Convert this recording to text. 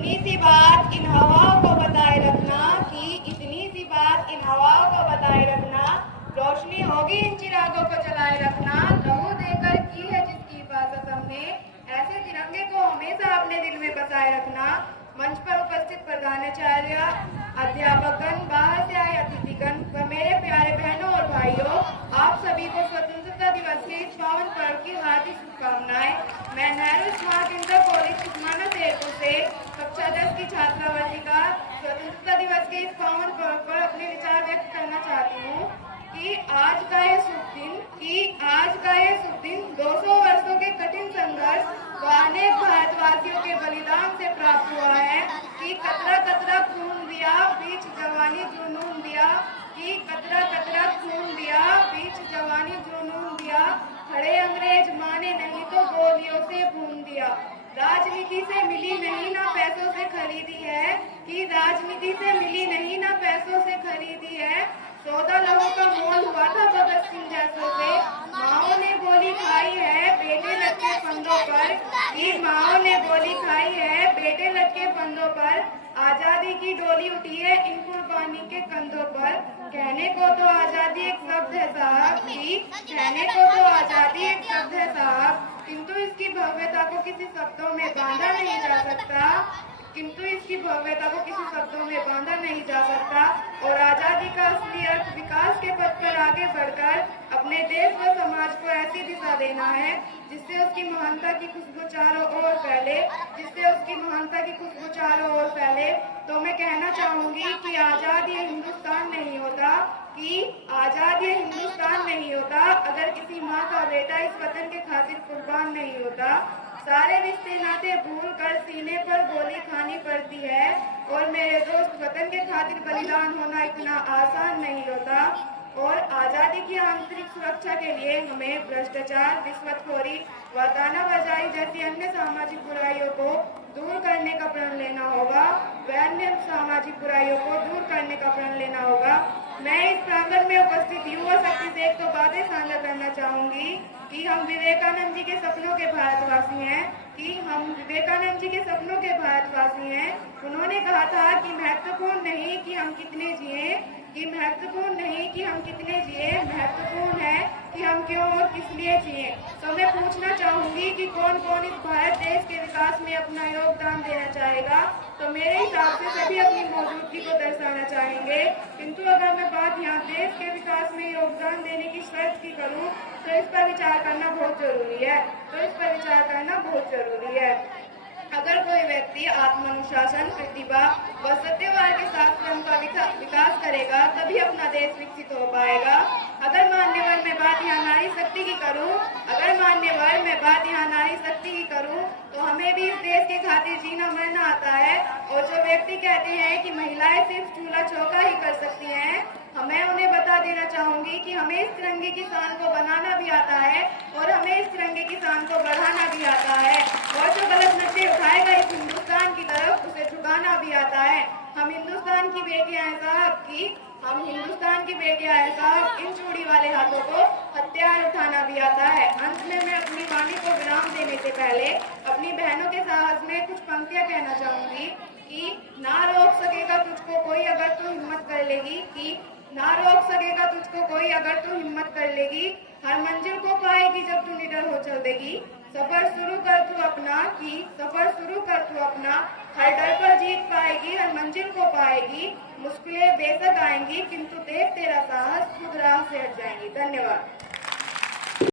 इतनी सी बात इन हवाओं को बताए रखना कि इतनी सी बात इन हवाओं को बताए रखना, रोशनी होगी इन चिरागों को जलाए रखना। लहू देकर की है जिसकी हिफाजत हमने, ऐसे तिरंगे को हमेशा अपने दिल में बसाए रखना। मंच पर उपस्थित प्रधानाचार्य, अध्यापकगण, बाहर से आए अतिथिगण व मेरे प्यारे बहनों और भाइयों, आप सभी को स्वतंत्रता दिवस के इस पावन पर्व की हार्दिक शुभकामनाएं। मैं Nehru smart inter college Sukhmana Sherpur से कक्षा 10 की छात्रा वर्षिका स्वतंत्रता दिवस के इस पावन पर्व पर अपने विचार व्यक्त करना चाहती हूँ कि आज का ये शुभ दिन 200 वर्षों के कठिन संघर्ष व अनेक भारतवासियों के बलिदान से प्राप्त हुआ है कि कतरा कतरा खून दिया बीच जवानी जुनून दिया, कि कतरा कतरा खून दिया बीच जवानी जुनून दिया, खड़े अंग्रेज माने नहीं तो गोलियों से भून दिया। राजनीति से मिली नहीं ना पैसों से खरीदी है, कि राजनीति से मिली नहीं ना पैसों से खरीदी है। सौदा लहू का मोल हुआ था भगत सिंह जैसों से, माओ ने गोली खाई है बेटे लटके फंदों पर, कि माओ ने गोली खाई है बेटे लटके फंदों पर। आजादी की डोली उठी है इन कुर्बानी के कंधों पर। कहने को तो आजादी एक शब्द है साहब, कि कहने को तो आजादी एक शब्द है साहब, किंतु इसकी भव्यता को किसी शब्दों में बांधा नहीं जा सकता, किंतु इसकी भव्यता को किसी शब्दों में बांधा नहीं जा सकता। और आजादी का असली अर्थ विकास के पथ पर आगे बढ़कर अपने देश व समाज को ऐसी दिशा देना है जिससे उसकी महानता की खुशबू चारों ओर फैले, जिससे उसकी महानता की खुशबू चारों ओर फैले। तो मैं कहना चाहूंगी कि आजाद ये हिंदुस्तान नहीं होता, कि आजाद ये हिंदुस्तान नहीं होता अगर किसी माँ का बेटा इस वतन के खातिर कुर्बान नहीं होता। सारे रिश्ते नाते भूल कर सीने पर गोली खानी पड़ती है, और मेरे दोस्त वतन के खातिर बलिदान होना इतना आसान नहीं होता। और आजादी की आंतरिक सुरक्षा के लिए हमें भ्रष्टाचार, रिश्वतखोरी व तानाबाजारी जैसी अन्य सामाजिक बुराइयों को दूर करने का प्रण लेना होगा, अन्य सामाजिक बुराइयों को दूर करने का प्रण लेना होगा। मैं इस प्रांगण में उपस्थित युवा शक्ति से एक तो बातें साझा करना चाहूंगी कि हम विवेकानंद जी के सपनों के भारतवासी हैं, कि हम विवेकानंद जी के सपनों के भारतवासी हैं। उन्होंने कहा था कि महत्वपूर्ण नहीं कि हम कितने जिए, कि महत्वपूर्ण नहीं कि हम कितने जिए, महत्वपूर्ण है कि हम क्यों और किस लिए जिए। तो मैं पूछना चाहूंगी कि कौन कौन इस भारत देश के विकास में अपना योगदान देना चाहेगा। तो मेरे हिसाब से सभी अपनी मौजूदगी को दर्शाना चाहेंगे, किंतु अगर मैं बात यहाँ देश के विकास में योगदान देने की शर्त की करूँ तो इस पर विचार करना बहुत जरूरी है, अगर कोई व्यक्ति आत्मानुशासन, प्रतिभा व सत्यवाद के साथ स्वयं का विकास करेगा तभी अपना देश विकसित हो पाएगा। अगर मान्यवर मैं बात यहाँ नारी शक्ति की करूँ, तो हमें भी इस देश के खातिर जीना मरना आता है। और जो व्यक्ति कहते हैं कि महिलाएं सिर्फ चूल्हा चौका ही कर सकती हैं, मैं उन्हें बता देना चाहूंगी कि हमें इस तिरंगे की शान को बनाना भी आता है और हमें इस तिरंगे की शान को बढ़ाना भी आता है। और जो गलत नशे उठाएगा इस हिंदुस्तान की तरफ उसे झुकाना भी आता है। हम हिंदुस्तान की बेटियां हैं साहब, इन चूड़ी वाले हाथों को हथियार उठाना भी आता है। अंत में मैं अपनी वाणी को विराम देने से पहले अपनी बहनों के साहस में कुछ पंक्तियां कहना चाहूंगी कि ना रोक सकेगा तुझको कोई अगर तू हिम्मत कर लेगी, कि ना रोक सकेगा तुझको कोई अगर तू हिम्मत कर लेगी, हर मंजिल को पाएगी जब तू निडर हो चल देगी। सफर शुरू कर तू अपना, हर डर पर जीत पाएगी, हर मंजिल को पाएगी। मुश्किलें बेशक आएंगी किंतु देख तेरा साहस खुद राह